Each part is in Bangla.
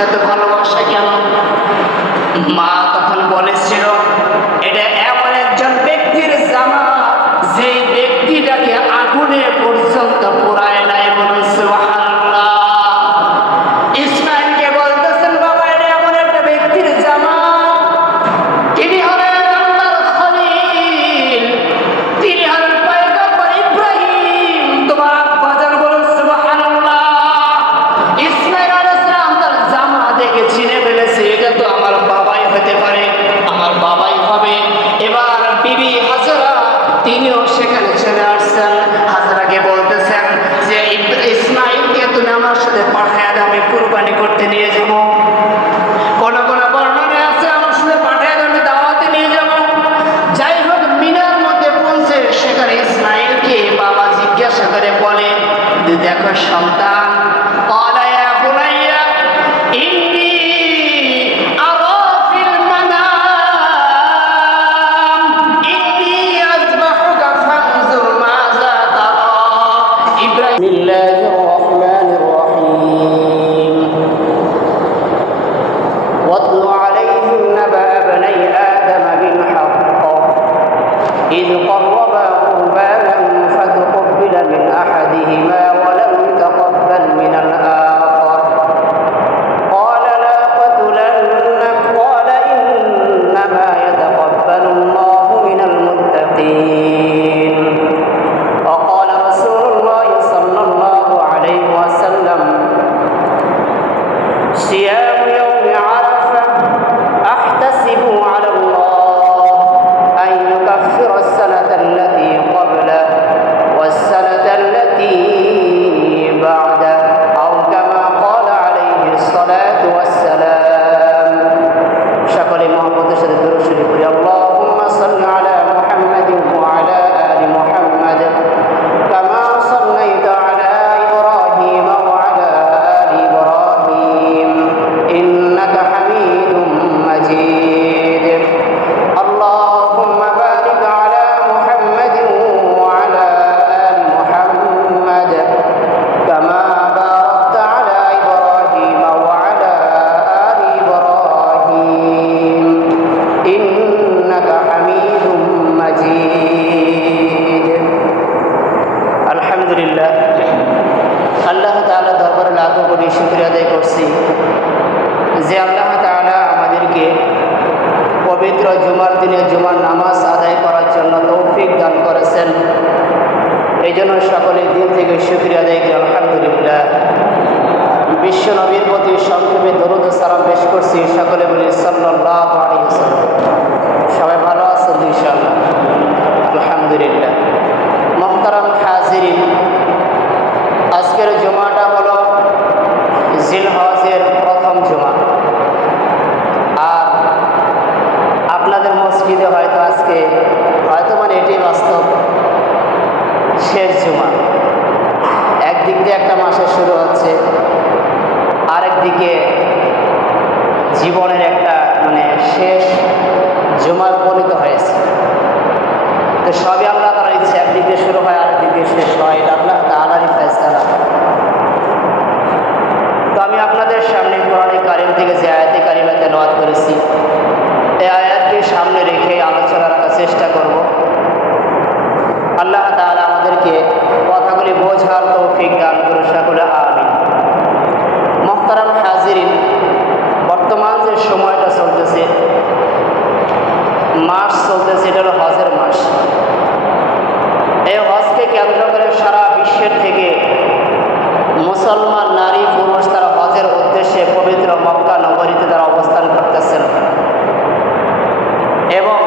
সাথে তো ভালোবাসা কেন? মা তখন বলেছিল, এটা এমন একজন ব্যক্তির জামা যে ব্যক্তিটাকে আগুনে পর্যন্ত পোড়ায় নাই। বলুন সুবহানাল্লাহ। ইসমাইলকে বলতেছেন, বাবা এটা এমন একটা ব্যক্তির জামা, তিনি হলেন আল্লাহর খলিল, তিনি হলেন পয়গম্বর ইব্রাহিম, তোমার আব্বাজান। বলুন সুবহানাল্লাহ। ইসমাইল আলাইহিস সালাম তার জামা দেখে চিনে ফেলেছে, এটা তো আমার বাবাই হতে পারে, আমার বাবাই হবে। এবার বিবি হাজরা তিনিও সেখানে চলে আসছেন। হাজরাকে বলতেছেন যে ইসমাইলকে তুমি আমার সাথে পাঠায় দাও, আমি কুরবানি করতে নিয়ে যাব। কোন কোন বর্ণনায় আছে আমার সাথে পাঠায় দাও, আমি দাওয়াতে নিয়ে যাব। যাই হোক, মিনার মধ্যে পৌঁছে সেখানে ইসমাইলকে বাবা জিজ্ঞাসা করে বলে, দেখো সন্তান, যে আল্লাহ তাআলা আমাদেরকে পবিত্র জুমার দিনে জুমার নামাজ আদায় করার জন্য তৌফিক দান করেছেন। এই জন্য সকলে দিন থেকে শুকরিয়া আদায় করি আলহামদুলিল্লাহ। বিশ্ব নবীর প্রতি সংক্ষেপে দরুদ ও সালাম পেশ করছি, সকলে বলি সাল্লাল্লাহু আলাইহি ওয়াসাল্লাম। সবাই ভালো আছেন ইনশাআল্লাহ? আলহামদুলিল্লাহ। মুহতারাম হাজিরিন, আজকের জুমাটা হলো জিলহজের প্রথম জুমা। আর আপনাদের মসজিদে হয়তো আজকে এটাই বাস্তব শেষ জুমা। একদিক দিয়ে একটা মাসের শুরু হচ্ছে, আরেকদিকে জীবনের একটা শেষ জুমার উপনীত হয়েছে। তো সবই আল্লাহ তাআলার ইচ্ছে, একদিক দিয়ে শুরু হয় আরেকদিক দিয়ে শেষ হয়, এটা আল্লাহ তাআলারই ফয়সালা। তো আমি আপনাদের সামনে কোরআন কারীম থেকে যে আয়াতে কারিমা তেলাওয়াত করেছি, এই আয়াতকে সামনে রেখে আলোচনা রাখার চেষ্টা করব। আল্লাহ তাআলা আমাদেরকে কথাগুলি বোঝার তৌফিক দান করুন, সকলে আমিন। মুহতারাম হাজিরিন, বর্তমান যে সময়টা চলতেছে, মাস চলতেছে, এটা হলো হজের মাস। এই হজকে কেন্দ্র করে সারা বিশ্বের থেকে মুসলমান নারী পুরুষ তারা হজের উদ্দেশ্যে পবিত্র মক্কা নগরীতে তারা অবস্থান করতেছেন। এবং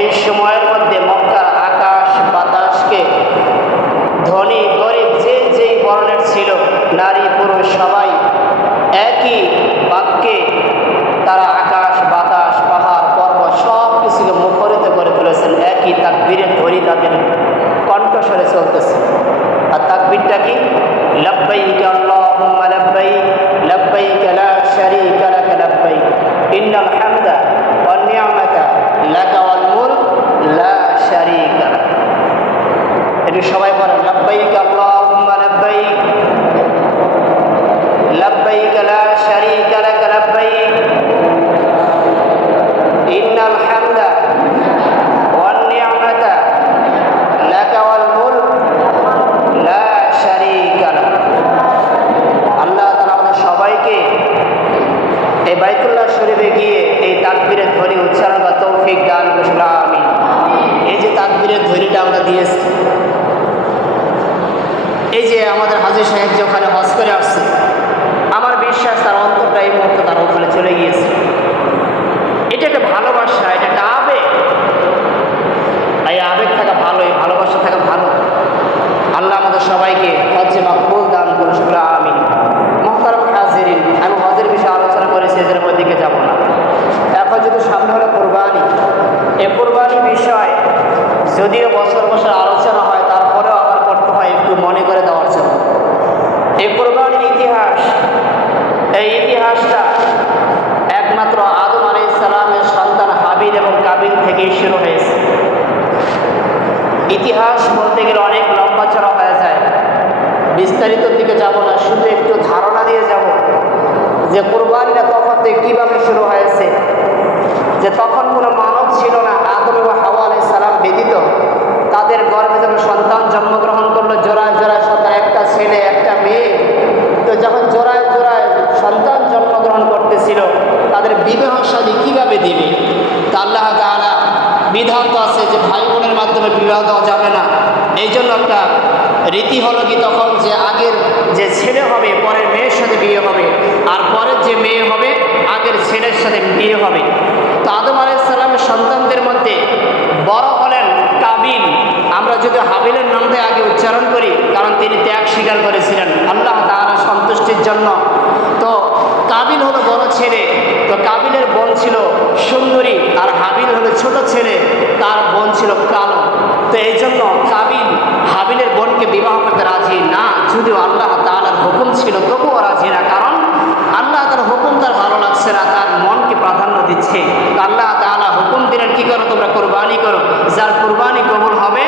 এই সময়ের মধ্যে মক্কার আকাশ বাতাসকে ধনী গরিব যে যেই বর্ণের ছিল, নারী পুরুষ সবাই একই বাক্যে তারা আকাশ বাতাস পাহাড় পর্বত সব কিছুকে মুখরিত করে তুলেছেন। একই তাকবীরের ধ্বনি তাদের কণ্ঠস্বরে চলতেছে। আর তাকবীরটা কি? লব্বাইক আল্লাহুম্মা লব্বাইক লব্বাইক লা শারীকা লাক লব্বাইক ইন্নাল হামদা ওয়ান নি'মাতা লাকা ওয়াল মুলক লা শারীকা লাক। এটি সবাই বলেন, লব্বাইক আল্লাহুম্মা লব্বাইক লব্বাইক লা শারীকা শরীফে গিয়ে এই তাকবীরের ধ্বনি উচ্চারণ করার তৌফিক দান করুন আমিন। এই যে তাকবীরের ধ্বনিটা আমরা দিয়েছি, এই যে আমাদের হাজী সাহেব যে ওখানে হজ করে আসছে, আমার বিশ্বাস তার অন্তরটা এই মুহূর্তে তারা ওখানে চলে গিয়েছে। এটা একটা ভালোবাসা, এটা একটা আবেগ। এই আবেগ থাকা ভালো, এই ভালোবাসা থাকা ভালো। আল্লাহ আমাদের সবাইকে হজ্জে মাকবুল দান করুন আমিন। মুহতারাম হাজিরিন, আমি হজের বিষয়ে আলোচনা করেছি, এদের মধ্যে যাব না। এখন যদি সামনে হলো কোরবানি, এই কোরবানি বিষয় যদিও বছর বছর আলোচনা হয়, তারপরেও আবার করতে হয় একটু মনে করে দেওয়ার জন্য। এই কোরবানির ইতিহাস, এই ইতিহাসটা একমাত্র আদম আলাইহিস সালামের সন্তান হাবিল এবং কাবিল থেকেই শুরু হয়েছে। ইতিহাস বলতে গেলে অনেক লম্বা চড়া হয়ে যায়, বিস্তারিত দিকে যাব না, শুধু একটু ধারণা দিয়ে যাব যে কোরবানিটা তখন থেকে কীভাবে শুরু হয়েছে। যে তখন কোনো মানব ছিল না, আদম এবং হাওয়া আলাইহিস সালাম ব্যতীত। তাদের গর্ভে যখন সন্তান জন্মগ্রহণ করলো, জোড়ায় জোড়ায় সন্তান, একটা ছেলে একটা মেয়ে। তো যখন জোড়ায় জোড়ায় সন্তান জন্মগ্রহণ করতেছিল, তাদের বিবাহ শাদী কীভাবে দিবে? তা আল্লাহ তাআলা বিধান তো আছে যে ভাই বোনের মাধ্যমে বিবাহ দেওয়া যাবে না। এই জন্য একটা রীতি হলো কি, তখন যে আগের যে ছেলে হবে পরের মেয়ের সাথে বিয়ে হবে, আর পরের যে মেয়ে হবে আগের ছেলের সাথে বিয়ে হবে। তো আদম আলাইহিস সালামের সন্তানদের মধ্যে বড় হলেন কাবিল। আমরা যদি হাবিলের নামটাই আগে উচ্চারণ করি, কারণ তিনি ত্যাগ স্বীকার করেছিলেন আল্লাহ তাআলার সন্তুষ্টির জন্য। তো কাবিল হলো বড় ছেলে, তো কাবিলের বোন ছিল সুন্দরী, আর হাবিল হলো ছোট ছেলে, তার বোন ছিল কালো। তো এই জন্য কাবিল হাবিলের বোনকে বিবাহ করতে রাজি না, যদিও আল্লাহ তাআলার হুকুম ছিল তবুও রাজি না। কারণ আল্লাহ তার হুকুম তার ভালো লাগছে না, তার মনকে প্রাধান্য দিচ্ছে। তো আল্লাহ তাআলা হুকুম দিলেন কি করো, তোমরা কোরবানি করো। যার কোরবানি কবুল হবে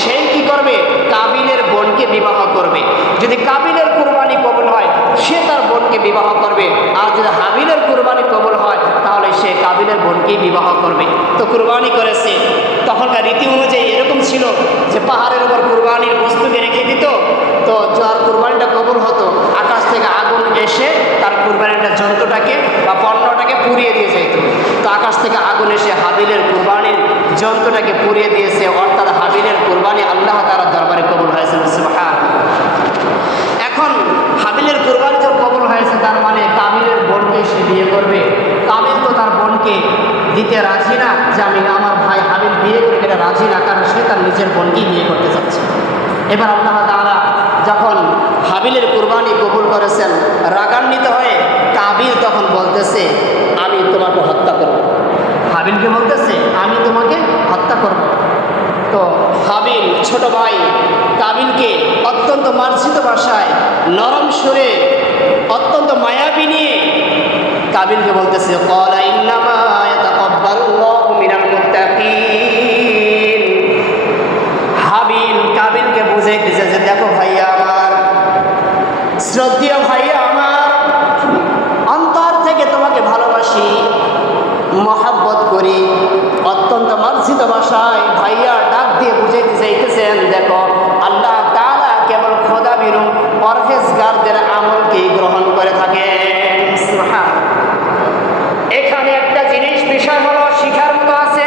সেই কি করবে, কাবিলের বোনকে বিবাহ করবে। যদি কাবিলের কোরবানি কবুল হয় সে তার বোনকে বিবাহ করবে, আর যদি হাবিলের কোরবানি কবুল হয় তাহলে সে কাবিলের বোনকেই বিবাহ করবে। তো কোরবানি করেছে। তখনকার রীতি অনুযায়ী এরকম ছিল যে পাহাড়ের উপর কোরবানির বস্তুকে রেখে দিত। তো যার কোরবানিটা কবুল হতো, আকাশ থেকে আগুন এসে তার কোরবানিটা যন্ত্রটাকে বা পণ্যটাকে পুড়িয়ে দিয়ে যেত। তো আকাশ থেকে আগুন এসে হাবিলের কোরবানির যন্ত্রটাকে পুড়িয়ে দিয়েছে, অর্থাৎ হাবিলের কোরবানি আল্লাহ তাআলার দরবারে কবুল হয়েছে। সুবহানাল্লাহ। এখন হাবিলের কোরবানি যখন কবুল হয়েছে, তার মানে কাবিলের বোনকে সে বিয়ে করবে। কাবিল তো তার বোনকে দিতে রাজি না, যে আমি আমার ভাই হাবিল বিয়ে করে এটা রাজি না, কারণ সে তার নিজের বোনকেই বিয়ে করতে চাচ্ছে। এবার আল্লাহ তাআলা যখন হাবিলের কোরবানি কবুল করেছেন, রাগান্বিত হয়ে কাবিল তখন বলতেছে আমি তোমাকে হত্যা করব। হাবিলকে বলতেছে আমি তোমাকে হত্যা করব। তো হাবিল ছোট ভাই কাবিলকে অত্যন্ত মার্জিত ভাষায়, নরম সুরে, অত্যন্ত মায়াবী নিয়ে কাবিলকে বলতেছে ক্বালা ইন্নামা ইয়াতাকাব্বালুল্লাহু মিনাল মুত্তাকিন। হাবিল কাবিলকে বুঝাইতেছে যে দেখো ভাইয়া আমার, শ্রদ্ধেয় ভাইয়া আমার, অন্তর থেকে তোমাকে ভালোবাসি, মহাব্বত করি। অত্যন্ত মার্জিত ভাষায় ভাইয়া ডাক দিয়ে বুঝাইতে চাইতেছেন দেখো আল্লাহ তাআলা কেবল খোদা বিরু পরহেজগারদের আমলকেই গ্রহণ করে থাকেন। সুবহানাল্লাহ। এখানে একটা জিনিস বিষয় হলো শিখার মতো আছে।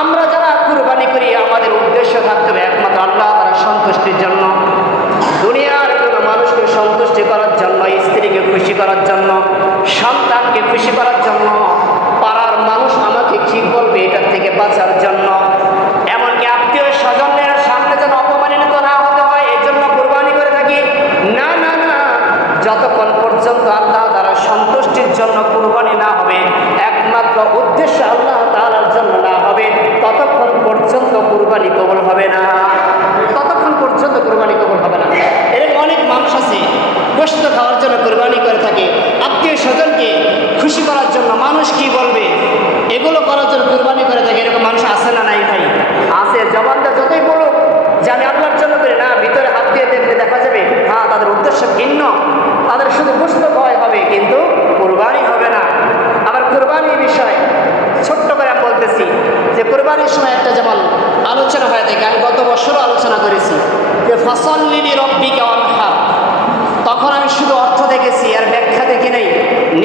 আমরা যারা কুরবানি করি আমাদের উদ্দেশ্য থাকতে হবে একমাত্র আল্লাহ তাআলার সন্তুষ্টির জন্য, দুনিয়ার কোনো মানুষকে সন্তুষ্টি করার জন্য, স্ত্রীকে খুশি করার জন্য, সন্তানকে খুশি করার জন্য, পাড়ার মানুষ আমাকে কি বলবে এটার থেকে বাঁচার জন্য, এমনকি আত্মীয় স্বজনের সামনে যেন অপমানিত না হতে হয় এই জন্য কুরবানি করে থাকি। না না না, যতক্ষণ পর্যন্ত আল্লাহ তাআলার সন্তুষ্টির জন্য কুরবানি না হবে, একমাত্র উদ্দেশ্য আল্লাহ তাআলার জন্য না হবে, ততক্ষণ পর্যন্ত কুরবানি কবুল হবে না। ততক্ষণ পর্যন্ত কুরবানি কবুল হবে না। এরকম অনেক মানুষ আছে গোশত খাওয়ার জন্য কুরবানি করে থাকে, আত্মীয় স্বজনকে খুশি করার জন্য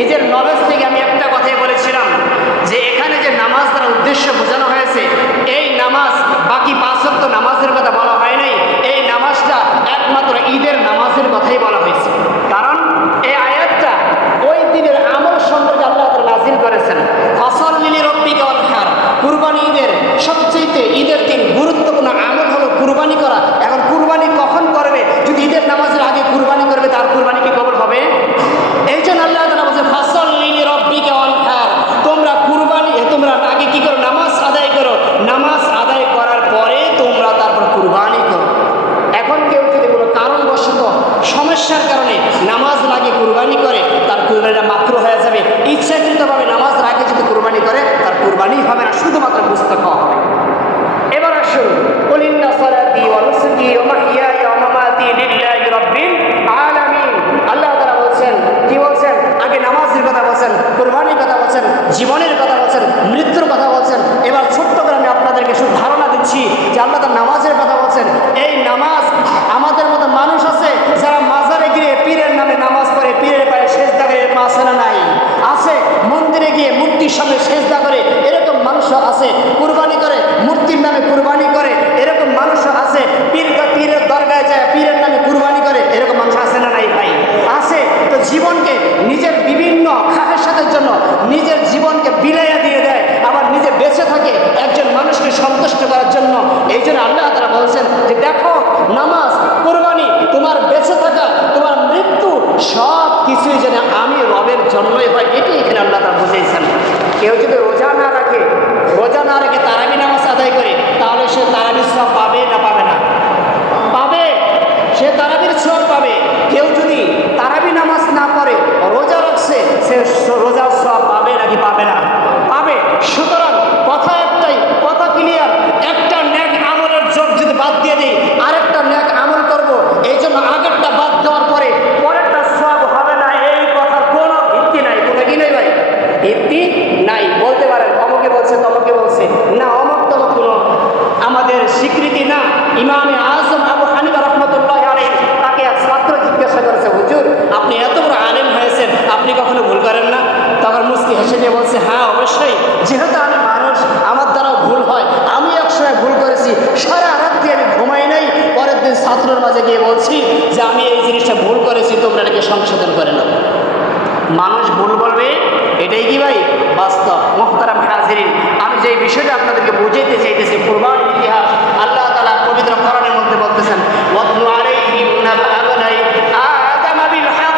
নিজের নলেজ থেকে আমি একটা কথাই বলেছিলাম যে এখানে যে নামাজ দ্বারা উদ্দেশ্য বোঝানো হয়েছে, এই নামাজ বাকি 5 ওয়াক্ত নামাজের কথা বলা হয় নাই। এই নামাজটা একমাত্র ঈদের নামাজের কথাই বলা হয়েছে। কারণ এই আয়াতটা ওই দিনের আমল সম্পর্কে আল্লাহ তাআলা নাযিল করেছেন। ফাসাল্লি লিরাব্বিকা ওয়ানহার, কুরবানি ঈদের সবচেয়ে ঈদের দিন গুরুত্বপূর্ণ আমল হলো কুরবানি করা। এখন কুরবানি কখন করবে? যদি ঈদের নামাজের আগে কুরবানি করবে, তার কুরবানি কি কবুল হবে? এই জন্য আল্লাহ তাআলা বলেছে ফাসাল্লি লিরাব্বিকা ওয়ানহার, তোমরা আগে কি করো? নামাজ আদায় করো। নামাজ আদায় করার পরে তোমরা তারপর কুরবানি করো। এখন কেউ যদি কোনো কারণবশত সমস্যার কারণে নামাজ লাগে কুরবানি করে, তার কুরবানিটা মাকরুহ হয়ে যাবে। ইচ্ছাকৃতভাবে নামাজ আগে যদি কুরবানি করে, তার কুরবানি হবে না, শুধুমাত্র গোশত খাওয়া হবে। এবার আসুন, কুল ইন্না সালাতি ওয়া নুসুকি ওয়া মাহইয়ায়া ওয়া মামাতি লিল্লাহি রাব্বিল আলামিন। আল্লাহ তাআলা বলছেন, কি বলছেন? আগে নামাজের কথা বলছেন, কুরবানির কথা বলছেন, জীবনের কথা বলছেন, মৃত্যুর কথা বলছেন। এবার ছোট্ট করে আমি আপনাদেরকে শুধু ধারণা দিচ্ছি যে আল্লাহ তাআলা নামাজের কথা বলছেন। এই নামাজ আমাদের মতো মানুষ আছে যারা মাজারে গিয়ে পীরের নামে নামাজ পড়ে, পীরের পায়ে সেজদা করে, আছে না নাই? আছে। মন্দিরে গিয়ে মূর্তির সামনে সেজদা করে, এরকম মানুষও আছে। কুরবানি করে, মূর্তির নামে কুরবানি করে, এরকম মানুষও আছে। পীরের দরগায় যায় পীরের নামে কুরবানি করে, এরকম মানুষ আছে না নাই ভাই? আছে। তো জীবনকে নিজের বিভিন্ন খাহেসাতের জন্য নিজের জীবনকে বিলাইয়া দিয়ে দেয়, আবার নিজে বেঁচে থাকে একজন মানুষকে সন্তুষ্ট করার জন্য। এই জন্য আল্লাহ তাআলা বলছেন যে দেখো, নামাজ, কুরবানি, তোমার বেঁচে থাকা, তোমার মৃত্যু, সব কিছুই যেন আমি রবের জন্যই হয়, এটি এখানে আল্লাহ তাআলা বুঝিয়েছেন। কেউ যদি রোজা না রেখে তারাবি নামাজ আদায় করে, তাহলে সে তারাবির সওয়াব পাবে না পাবে না? পাবে। সে তারাবির সওয়াব পাবে। কেউ যদি তারাবি নামাজ না পড়ে, রোজা রাখছে, সে রোজার সওয়াব পাবে নাকি পাবে না? পাবে। সুতরাং কথা একটাই, কথা ক্লিয়ার। একটা নেক আমলের যোগ যদি বাদ দিয়ে দিই, আরেকটা নেক আমল করব, এই জন্য আগেরটা বাদ দেওয়ার পরে পরেরটা সওয়াব হবে না, এই কথার কোনো ভিত্তি নাই। কোনো কি নেই ভাই? ভিত্তি নাই। বলতে পারেন অমুকে বলছে, তমুকে বলছে, না অমুক তমুক কোনো আমাদের স্বীকৃতি না। ইমামে আজম আবু হানিফা রাহমাতুল্লাহি আলাইহি, তাকে এক ছাত্র জিজ্ঞাসা করেছে, হুজুর আপনি এত বড় আলেম হয়েছেন, আপনি কখনো ভুল করেন না? তখন মুস্কি হেসে নিয়ে বলছে, হ্যাঁ অবশ্যই, যেহেতু আমি মানুষ, আমার দ্বারাও ভুল হয়। আমি একসময় ভুল করেছি, সারা রাত্রি আমি ঘুমাই নাই। পরের দিন ছাত্রের মাঝে গিয়ে বলছি যে আমি এই জিনিসটা ভুল করেছি, তোমরা এটাকে সংশোধন করে নাও। মানুষ ভুল বলবে, এটাই কি ভাই বাস্তব? মুহতারাম হাজিরিন, আমি যে বিষয়টা আপনাদেরকে বুঝাইতে চাইতেছি, কুরবানির ইতিহাস আল্লাহ তাআলা পবিত্র কোরআনের মধ্যে বলতেছেন, ওয়াতলু আলাইহিম নাবা আবনাই আদম বিল হক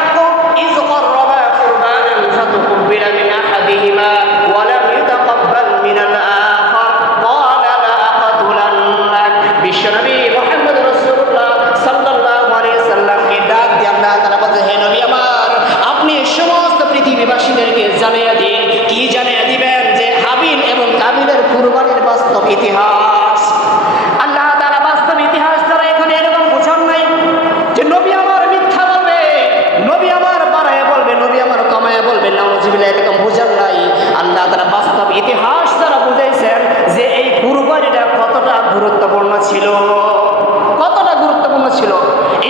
ইয ক্বাররাবা কুরবানান ফাতুকবিলা মিন আহাদিহিমা ওয়া লাম ইউতাকাব্বাল মিনাল আখার ক্বালা লা আকাতুলান্নাক। বিশ্বনবী মুহাম্মদ রাসূলুল্লাহ সাল্লাল্লাহু আলাইহি সাল্লামকে ডাক দিয়ে আল্লাহ তাআলা বলতে, হে নবী আমার, আপনি সমস্ত পৃথিবীবাসীদেরকে জানিয়ে দিন। কি জানিয়ে দিবেন? যে হাবিল এবং কাবিলের কুরবানির বাস্তব ইতিহাস। আল্লাহ তাআলা বাস্তব ইতিহাস দ্বারা এখানে এরকম বোঝান নাই যে নবী আমার মিথ্যা বলবে, নবী আমার বাড়ায় বলবে, নবী আমার কমায় বলবে, নাউজুবিল্লাহ, এরকম বোঝান নাই। আল্লাহ তাআলা বাস্তব ইতিহাস দ্বারা বুঝাইছেন যে এই কুরবানিটা কতটা গুরুত্বপূর্ণ ছিল, কতটা গুরুত্বপূর্ণ ছিল।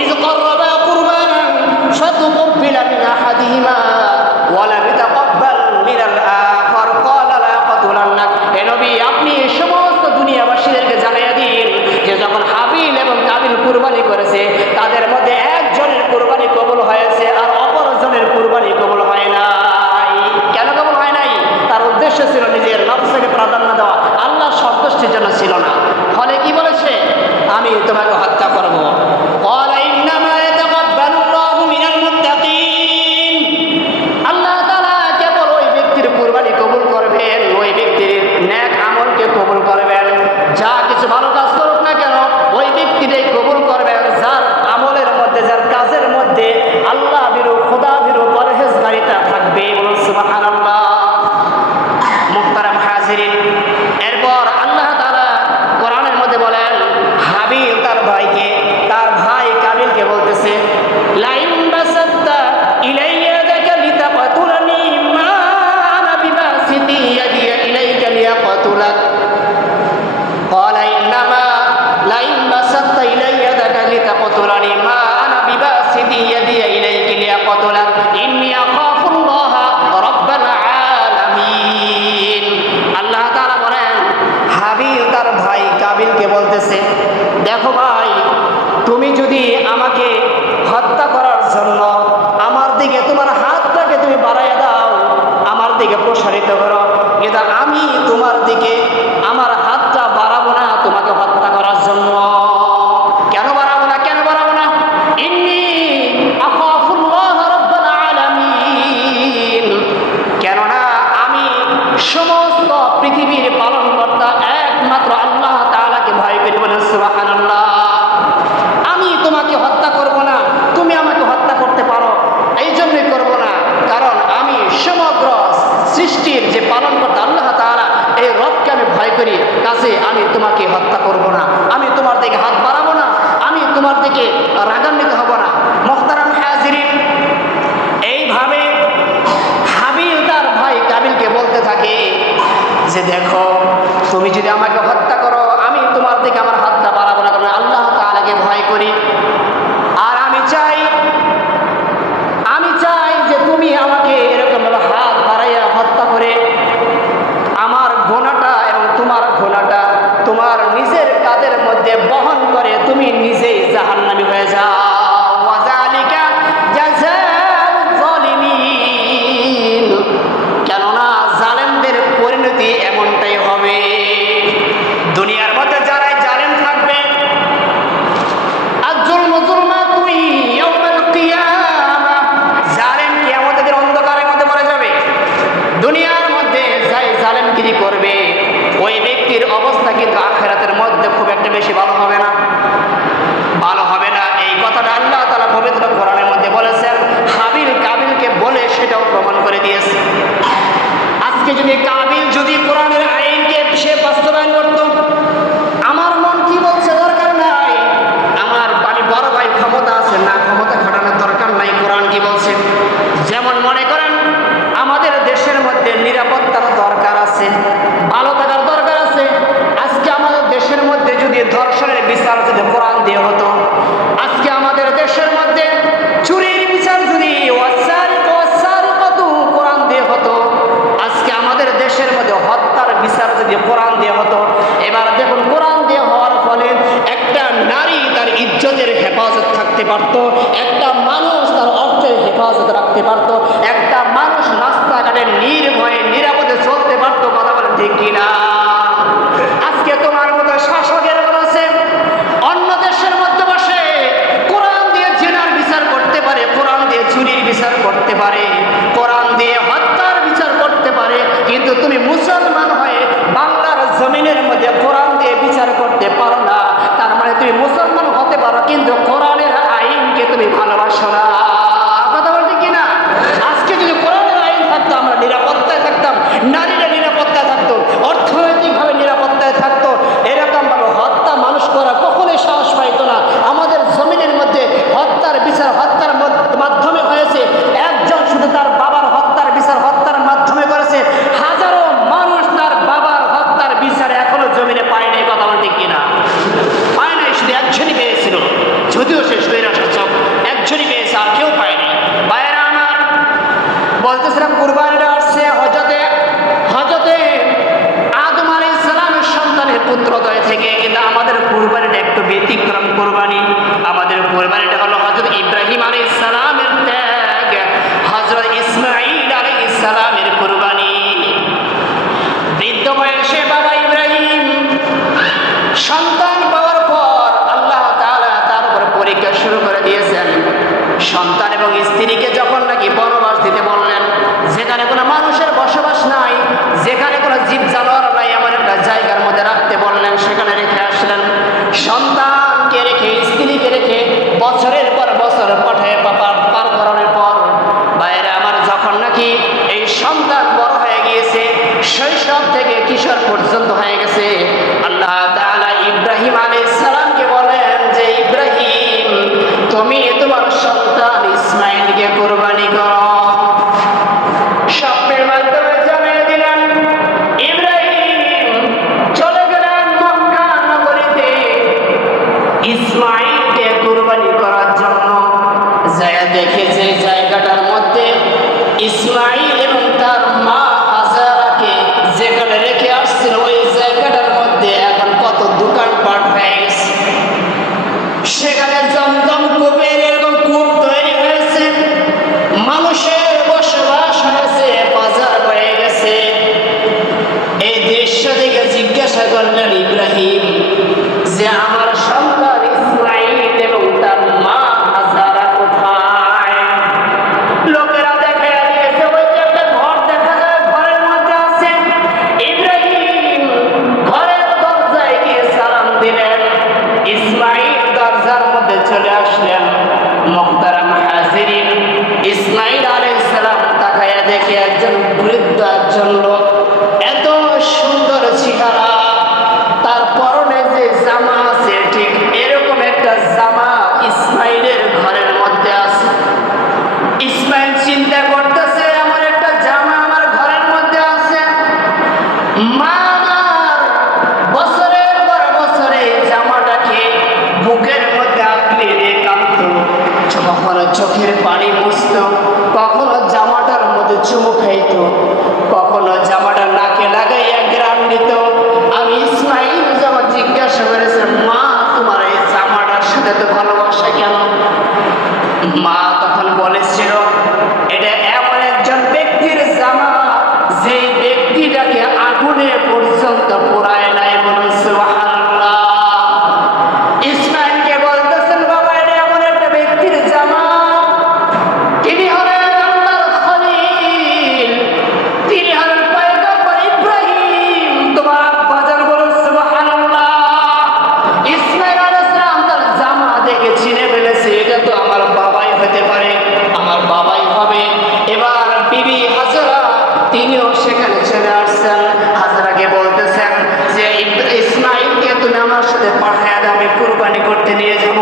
ইয ক্বাররাবা কুরবানান ফাতুকবিলা মিন আহাদিহিমা ওয়া লাম ইউতাকাব্বাল মিনাল আখার ক্বালা লা আকাতুলান্নাক। হে নবী, আপনি সমস্ত দুনিয়াবাসীদেরকে জানিয়ে দিন যে যখন হাবিল এবং কাবিল কুরবানি করেছে, তাদের মধ্যে একজনের কুরবানি কবুল হয়েছে আর অপরজনের কুরবানি কবুল হয় নাই। কেন কবুল হয় নাই? তার উদ্দেশ্য ছিল নিজের নফসকে প্রাধান্য দেওয়া, আল্লাহর সন্তুষ্টির জন্য ছিল না। ফলে কি বলেছে? আমি তোমাকে হত্যা করব। ক্বালা ইন্নামা ইয়াতাকাব্বালুল্লাহু মিনাল মুত্তাকিন। আমাকে হত্যা করার জন্য আমার দিকে তোমার হাতটাকে তুমি বাড়াইয়া দাও, আমার দিকে প্রসারিত করো, কিন্তু আমি তোমার দিকে আমার হাতটা বাড়াবো না তোমাকে হত্যা করার জন্য। কেন বাড়াবো না? কেন বাড়াবো না? ইন্নী আখাফুল্লাহ রাব্বাল আলামিন, কেননা আমি সমস্ত পৃথিবীর পালনকর্তা একমাত্র আল্লাহ তাআলাকে ভয় করি। বলেন সুবহানাল্লাহ। আমি তোমাকে হত্যা করব না, তুমি আমাকে হত্যা করতে পারো, এই জন্যই করব না কারণ আমি সমগ্র সৃষ্টির যে পালনকর্তা আল্লাহ তাআলা, এই রবকে আমি ভয় করি, কাছে আমি তোমাকে হত্যা করব না, আমি তোমার দিকে হাত বাড়াবো না, আমি তোমার দিকে রাগান্বিত হব না। মুহতারাম হাজিরিন, এইভাবে হাবিল তার ভাই কাবিলকে বলতে থাকে যে দেখো, তুমি যদি আমাকে হত্যা করো আমি তোমার দিকে আমার হাতটা বাড়াবো না, কারণ আল্লাহ তাআলাকে ভয় করি। আর আমি চাই যে তুমি আমাকে এরকম হাত বাড়াইয়া হত্যা করে আমার গোনাটা এবং তোমার গোনাটা তোমার নিজের কাঁধের মধ্যে বহন করে তুমি নিজেই জাহান্নামী হয়ে যাও। ওয়াযালিকা জাযাউয যালিমিন, কেননা জালেমদের পরিণতি এমনটাই হবে। দুনিয়ার মধ্যে যারাই জালেম থাকবে, আয-যুলমু যুলমাতুন ইয়াউমাল কিয়ামা, জালেম কিয়ামতের দিন অন্ধকারের মধ্যে পড়ে যাবে। দুনিয়ার মধ্যে যাই জালেমগিরি করবে ওই ব্যক্তির অবস্থা কিন্তু আখিরাতের মধ্যে খুব একটা বেশি ভালো হবে না, ভালো হবে না। এই কথাটা আল্লাহ তাআলা পবিত্র কোরআনের মধ্যে বলেছেন, হাবিল কাবিলকে বলে সেটাও প্রমাণ করে দিয়েছে। আজকে যদি কাবিল যদি কোরআনের আইনকে সে বাস্তবায়ন করত, আমার মন কি বলছে দরকার নাই, আমার বড় ভাই ক্ষমতা আছে না, ক্ষমতা খাটানোর দরকার নাই, কোরআন কি বলছে। যেমন মনে করেন আমাদের দেশের মধ্যে নিরাপত্তার দরকার আছে, ভালো থাকার দরকার আছে। আজকে আমাদের দেশের মধ্যে যদি ধর্ষণের বিচার যদি কোরআন দিয়ে হতো, আজকে আমাদের দেশের মধ্যে চুরির বিচার যদি কোরআন দিয়ে হতো, আজকে আমাদের দেশের মধ্যে হত্যার বিচার যদি কোরআন দিয়ে হতো। এবার দেখুন, কোরআন দিয়ে হওয়ার ফলে একটা নারী তার ইজ্জতের হেফাজত থাকতে পারত, একটা মানুষ তার অর্থের হেফাজত রাখতে পারত, একটা মানুষ রাস্তাঘাটে নির্ভয়ে নিরাপদে চলতে পারত। কথা বলেন ঠিক কিনা? আজকে তোমার মতো শাসকের বলেছে অন্য দেশের মধ্যে বসে কোরআন দিয়ে জিনার বিচার করতে পারে, কোরআন দিয়ে চুরির বিচার করতে পারে, কোরআন দিয়ে হত্যার বিচার করতে পারে, কিন্তু তুমি মুসলমান হয়ে বাংলার জমিনের মধ্যে কোরআন দিয়ে বিচার করতে পারো না। তার মানে তুমি মুসলমান হতে পারো কিন্তু কোরআনের আইনকে তুমি ভালোবাসো না। কথা বলতে কিনা? আজকে যদি কোরআনের আইন থাকতো আমরা নিরাপত্তায় থাকতাম, নারীরা নিরাপত্তায় থাকতো, অর্থনৈতিকভাবে নিরাপত্তায় থাকতো, এরকম ভাবে হত্যা মানুষ করা কখনোই সাহস পাইতো না। আমাদের জমিনের মধ্যে হত্যার বিচার হত্যার মাধ্যমে হয়েছে, একজন শুধু তার বাবার হত্যার বিচার হত্যার মাধ্যমে করেছে, হাজারো মানুষ তার বাবার হত্যার বিচার এখনো জমিনে পায় নাই। কথা বলতে কিনা? পায় নাই, শুধু একজনই পেয়েছিল, যদিও সে স্বৈরশাসক, একজনই পেয়েছে, আর কেউ পায়নি। ভাইয়েরা আমার, বলতেছিলাম কুরবানিটা আসছে হজরতে আদম আলাইহিস সালামের সন্তানের পুত্রদ্বয় থেকে, কিন্তু আমাদের কুরবানিটা একটু ব্যতিক্রম কুরবানি। আমাদের কুরবানিটা হলো হযরত ইব্রাহিম আলাইহিস সালামের ত্যাগ, হযরত ইসমাঈল আলাইহিস সালামের কুরবানি। বৃদ্ধ বয়সে বাবা ইব্রাহিম সন্তান পাওয়ার পর আল্লাহ তাআলা তার উপর পরীক্ষা শুরু করে দিয়েছেন। সন্তান এবং স্ত্রীকে যখন নাকি বনবাস দিতে বললেন, যেখানে কোনো মানুষের বসবাস নাই, যেখানে কোনো জীব জানোয়ার নাই, এমন একটা জায়গার মধ্যে রাখতে বললেন, সেখানে রেখে আসলেন। সন্তানকে রেখে স্ত্রীকে রেখে বছরের পর বছর পাঠায় পার করানোর পর বাইরে আমার যখন নাকি এই সন্তান বড় হয়ে গিয়েছে, শৈশব থেকে কিশোর পর্যন্ত হয়ে গেছে, আল্লাহ তাআলা ইব্রাহিম আলাইহিস সালামকে বলেন যে ইব্রাহিম, তুমি তোমার সন্তান ইসমাঈলকে কুরবানি করো। স্বপ্নের মাধ্যমে জানিয়ে দিলেন। ইব্রাহিম চলে গেলেন মক্কা নগরীতে ইসমাঈলকে কুরবানি করার জন্য। যায় দেখে যে জায়গাটার মধ্যে ইসমাঈল এবং তার মা হাজারাকে যেখানে রেখে আসছিল, ওই জায়গাটার মধ্যে এখন কত দোকানপাট হয়ে গেছে। সেখানে জমজম দেখে একজন বৃদ্ধ একজন লোক, এত সুন্দর চেহারা, তার পরনে যে জামা আছে ঠিক এরকম একটা জামা ইসমাইলের ঘরের মধ্যে আছে। ইসমাইল চিন্তা করতেছে আমার একটা জামা আমার ঘরের মধ্যে আছে, মা আমার বছরের পর বছরে জামাটাকে বুকের মধ্যে আঁকড়ে রেখে কাঁদতো, কখনো চোখের পানি মুছতো, কখনো জামাটার মধ্যে চুমু খাইতো, কখনো জামাটা নাকে লাগাইয়া গ্রাম নিত। আমি ইসমাইল জামা জিজ্ঞাসা করেছে, মা তোমার এই জামাটার সাথে তো ভালোবাসা কেন? মা তখন বলেছিল, এটা এমন একজন ব্যক্তির জামা যে ব্যক্তিটাকে আগুনে পর্যন্ত পোড়ায় নাই। বলুন সুবহানাল্লাহ। ইসমাইলকে বলতেছেন, বাবা এটা এমন একটা ব্যক্তির জামা, তিনি হলেন আল্লাহর খলিল, তিনি হলেন পয়গম্বর ইব্রাহিম, তোমার আব্বাজান। বলুন সুবহানাল্লাহ। ইসমাইল আলাইহিস সালাম তার জামা দেখে চিনে ফেলেছে, এটা তো আমার বাবাই হতে পারে, আমার বাবাই হবে। এবার বিবি হাজরা তিনিও সেখানে চলে আসছেন। হাজরাকে বলতেছেন যে ইসমাইলকে তুমি আমার সাথে পাঠায় দাও, আমি কুরবানি করতে নিয়ে যাব।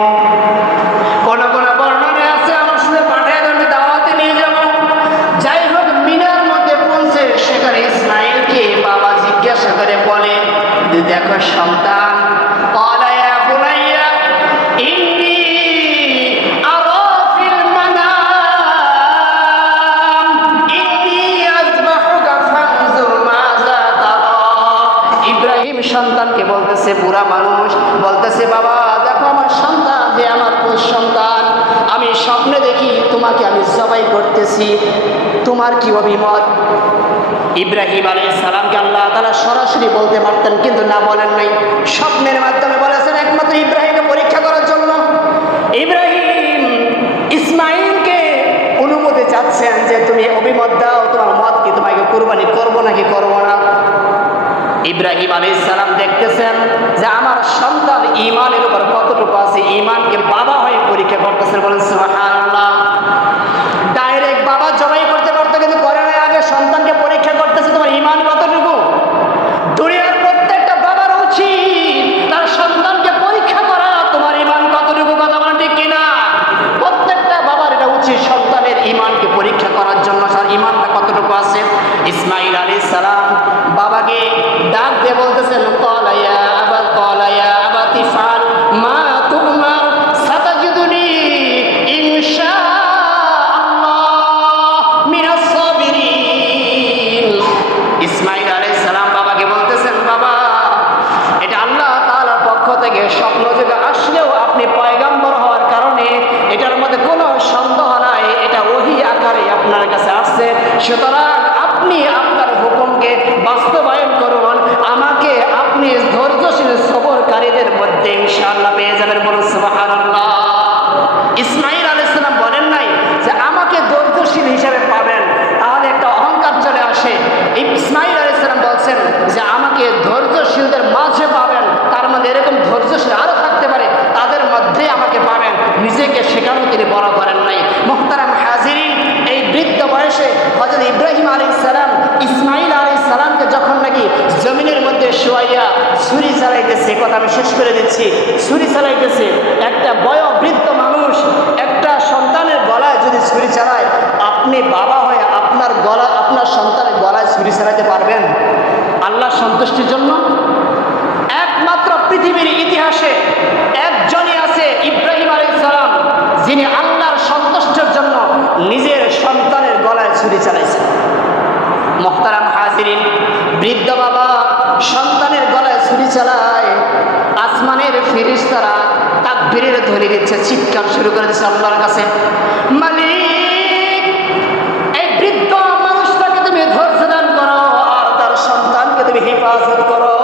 কোন কোন বর্ণনা আছে আমার সাথে পাঠায় দাও, আমি দাওয়াতে নিয়ে যাব। যাই হোক, মিনার মধ্যে পৌঁছে সেখানে ইসমাইলকে বাবা জিজ্ঞাসা করে বলে, দেখো সন্তান, সন্তানকে বলতেছে, বুড়া মানুষ বলতেছে, বাবা দেখো আমার সন্তান, যে আমার সন্তান, আমি স্বপ্নে দেখি তোমাকে আমি জবাই করতেছি, তোমার কি অভিমত? ইব্রাহিম আলাইহিস সালামকে আল্লাহ তাআলা সরাসরি বলতে পারতেন, কিন্তু না, বলেন নাই, স্বপ্নের মাধ্যমে বলেছেন, একমাত্র ইব্রাহিমকে পরীক্ষা করার জন্য। ইব্রাহিম ইসমাইলকে অনুমতি চাচ্ছেন যে তুমি অভিমত দাও, তোমার মত কি, তোমাকে কুরবানি করবো নাকি করবো না? ইব্রাহিম আলাইহিস সালাম দেখতেছেন যে আমার সন্তান ঈমানের উপর কতটুকু আছে, ঈমানকে বাবা হয়ে পরীক্ষা করতেছেন। বলেন সুবহানাল্লাহ। ডাইরেক্ট বাবা জবাই করতে পারতো, কিন্তু করে না, আগে সন্তানকে পরীক্ষা করতেছে তোমার ঈমান কতটুকু। দুনিয়ার প্রত্যেকটা বাবার উচিত তার সন্তানকে পরীক্ষা করা, তোমার ঈমান কতটুকু। কথা বলেন ঠিক কিনা? প্রত্যেকটা বাবার এটা উচিত সন্তানের ঈমানকে পরীক্ষা করার জন্য, তার ঈমানটা কতটুকু আছে। ইসমাইল আলাইহিস সালাম বাবাকে ডাক দিয়ে বলতেছেন, কলায়া আবাতি ফাল মা তুমার সাতাজিদুনি ইনশাআল্লাহ মিনাস সাবিরিন। ইসমাইল আলাইহিস সালাম বাবাকে বলতেছেন, বাবা এটা আল্লাহ তাআলার পক্ষ থেকে স্বপ্ন যুগে আসলেও আপনি পয়গম্বর হওয়ার কারণে এটার মধ্যে কোনো সন্দেহ নাই, এটা ওহী আকারে আপনার কাছে আসছে, সুতরাং আপনি আপনার হুকুমকে বাস্তবায়ন করুন, আমাকে আপনি ধৈর্যশীল সবরকারীদের মধ্যে ইনশাআল্লাহ পেয়ে যাবেন। বলুন সুবহানাল্লাহ। ইসমাইল আলাইহিস সালাম বলেন নাই যে আমাকে ধৈর্যশীল হিসেবে পাবেন, তাহলে একটা অহংকার চলে আসে। ইসমাইল আলাইহিস সালাম বলছেন যে আমাকে ধৈর্যশীলদের মাঝে পাবেন, তার মধ্যে এরকম ধৈর্যশীল আরও থাকতে পারে, তাদের মধ্যেই আমাকে পাবেন। নিজেকে সেখানেও তিনি বড় করেন নাই। মুহতারাম হাজিরিন, এই বৃদ্ধ বয়সে হযরত ইব্রাহিম আলাইহিস সালাম ইসমাইল আলাইহিস সালামকে যখন নাকি জমিনের মধ্যে শোয়াইয়া ছুরি চালাইতেছে, কথা আমি শেষ করে দিচ্ছি, ছুরি চালাইতেছে, একটা বয়োবৃদ্ধ মানুষ একটা সন্তানের গলায় যদি ছুরি চালায়, আপনি বাবা হয়ে আপনার সন্তানের গলায় ছুরি চালাতে পারবেন আল্লাহর সন্তুষ্টির জন্য? একমাত্র পৃথিবীর ইতিহাসে একজনই আছে, ইব্রাহিম আলাইহিস সালাম, যিনি আল্লাহর সন্তুষ্টির জন্য নিজের সন্তানের গলায় ছুরি চালাইছেন। মুহতারাম হাজিরিন, বৃদ্ধ বাবা সন্তানের গলায় ছুরি চালায়, আসমানের ফেরেশতারা তাকবীরের ধ্বনি দিচ্ছে, চিৎকার শুরু করে দিচ্ছে আল্লাহর কাছে, মালিক এই বৃদ্ধ মানুষটাকে তুমি ধৈর্য দান করো আর তার সন্তানকে তুমি হেফাজত করো।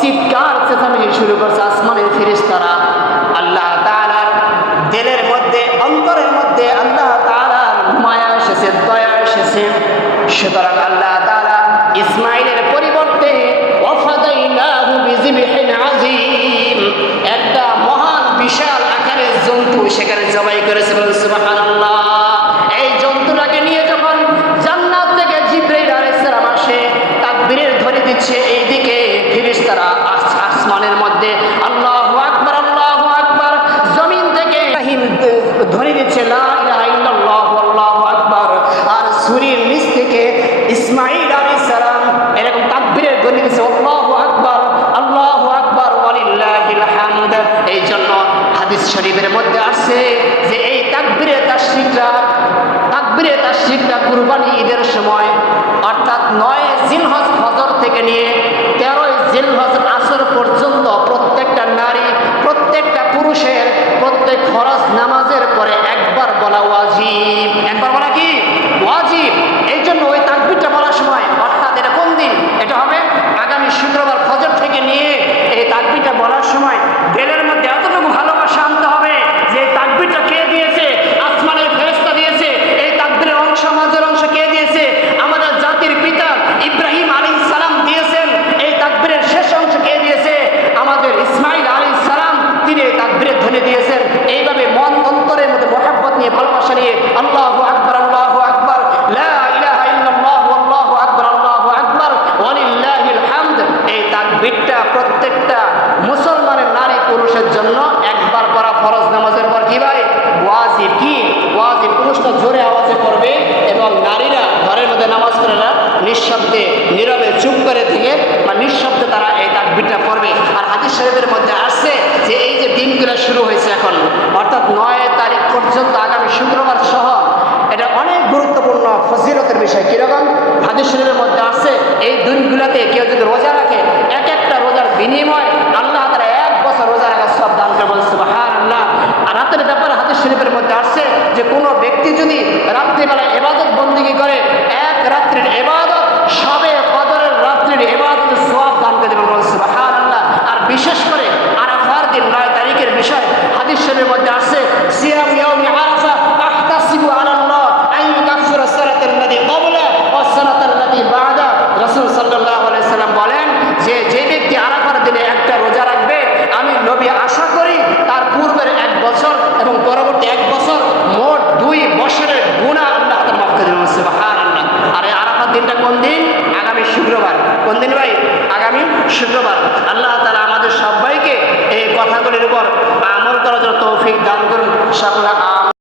চিৎকার চেঁচামেচি শুরু করছে আসমানের ফেরেশতারা। আল্লাহ তাআলার দিলের মধ্যে, অন্তরের মধ্যে আল্লাহ তাআলার মায়া এসেছে, দয়া এসেছে। সুতরাং আল্লাহ তাআলা ইসমাইলের পরিবর্তে ওয়াফাদাইনাহু বিযিবহিন আযীম, একটা মহান বিশাল আকারের জন্তু সেখানে জবাই করেছে। সুবহানাল্লাহ। এই জন্তুটাকে নিয়ে যখন জান্নাত থেকে দিচ্ছে লা ইলাহা ইল্লাল্লাহ আল্লাহু আকবার, আর ছুরির নিচ থেকে ইসমাঈল আলাইহিস সালাম এরকম তাকবীরের ধ্বনি দিচ্ছে আল্লাহু আকবার ওয়ালিল্লাহিল হামদ। এই জন্য হাদিস শরীফের মধ্যে আসছে যে এই তাকবীরে তাশরিকটা কুরবানি ঈদের সময় অর্থাৎ 9 জিলহজ ফজর থেকে নিয়ে 13 জিলহজ আসর পর্যন্ত প্রত্যেকটা নারী প্রত্যেকটা পুরুষের প্রত্যেক ফরজ নামাজের পরে একবার বলা ওয়াজিব। একবার বলা কি ওয়াজিব। এই জন্য ওই তাকবীরটা বলার সময় অর্থাৎ এটা কোন দিন, এটা হবে আগামী শুক্রবার ফজর থেকে নিয়ে এই তাকবীরটা বলার সময় দিলের মধ্যে এতটুকু ভালোবাসা আনতে হবে যে এই তাকবীরটা কে দিয়েছে? আসমানের ফেরেশতা দিয়েছে। এই তাকবীরের অংশ মাঝের অংশ কে দিয়েছে? আমাদের জাতির পিতা ইব্রাহিম আলাইহিস সালাম দিয়েছেন। এই তাকবীরের শেষ অংশ কে দিয়েছে? আমাদের ইসমাঈল আলাইহিস সালাম, তিনি এই তাকবীরের ধ্বনি দিয়েছেন। এইভাবে মন অন্তরের মধ্যে মহব্বত নিয়ে ভালোবাসা নিয়ে আল্লাহু আকবার লা ইলাহা ইল্লাল্লাহু আল্লাহু আকবার ওয়ালিল্লাহিল হামদ। এই তাকবীরটা প্রত্যেকটা মুসলমানের নারী পুরুষের জন্য একবার পড়া ফরজ নামাজের পর কি ভাই ওয়াজিব। কি ওয়াজিব? পুরুষরা জোরে আওয়াজে পড়বে এবং নারীরা ঘরের মধ্যে নামাজ পড়ে না নিঃশব্দে নীরবে চুপ করে থেকে বা নিঃশব্দে তারা এই তাকবীরটা পড়বে। আর হাদিস শরীফের মধ্যে আসছে যে এই যে দিনগুলো শুরু হয়েছে এখন অর্থাৎ 9 তারিখ পর্যন্ত আগামী শুক্রবার সহ, এটা অনেক গুরুত্বপূর্ণ ফজিলতের বিষয়। কিরকম? হাদিস শরীফের মধ্যে আসছে এই দিনগুলোতে কেউ যদি রোজা রাখে এক একটা রোজার বিনিময় আল্লাহ তাআলা 1 বছর রোজা রাখার সওয়াব দান করে। বলে সুবহানাল্লাহ। আর রাতের ব্যাপারে হাদিস শরীফের মধ্যে আসছে যে কোনো ব্যক্তি যদি রাত্রিবেলা ইবাদত বন্দেগী করে এক রাত্রির ইবাদত সবে কদরের রাত্রির ইবাদতের সওয়াব দান করে দেবেন। বলে সুবহানাল্লাহ। আর বিশেষ করে আরাফার দিন 9 তারিখের বিষয় হাদিস শরীফের মধ্যে আসছে সিয়াম ইয়াউমি আরাফা আহতাসিবু আলাল্লাহ আন ইউকাফিরা সানাতাল্লাযী ক্বাবলা ওয়াস সানাতাল্লাযী বা'দা। রাসূল সাল্লাল্লাহু আলাইহি সাল্লাম বলেন যে যে ব্যক্তি আরাফার দিনে একটা রোজা রাখবে আমি নবী আশা করি তার পূর্বের 1 বছর এবং পরবর্তী 1 বছর মোট 2 বছরের গুনাহ আল্লাহ তাআলা মাফ করে দেবেন। সুবহানাল্লাহ। আর এই আরাফার দিনটা কোন দিন? আগামী শুক্রবার। কোন দিন ভাই?